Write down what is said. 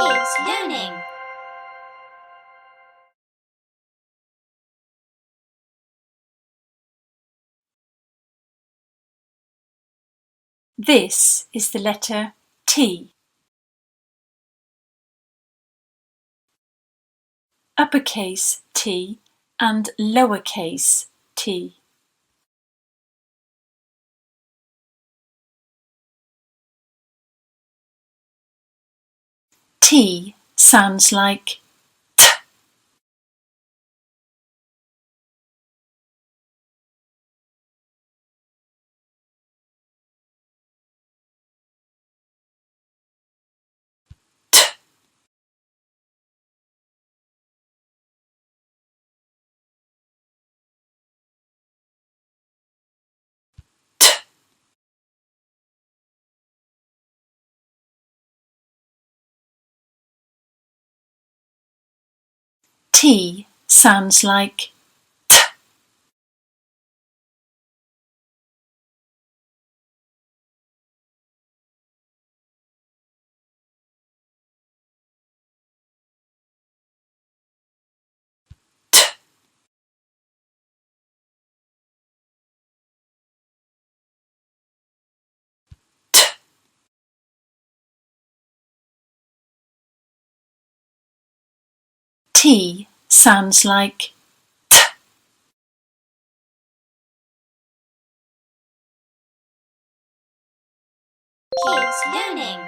Keeps learning. This is the letter T. Uppercase T and lowercase t. T sounds like t. T. T. T sounds like t. T. T. T sounds like t. Keeps learning.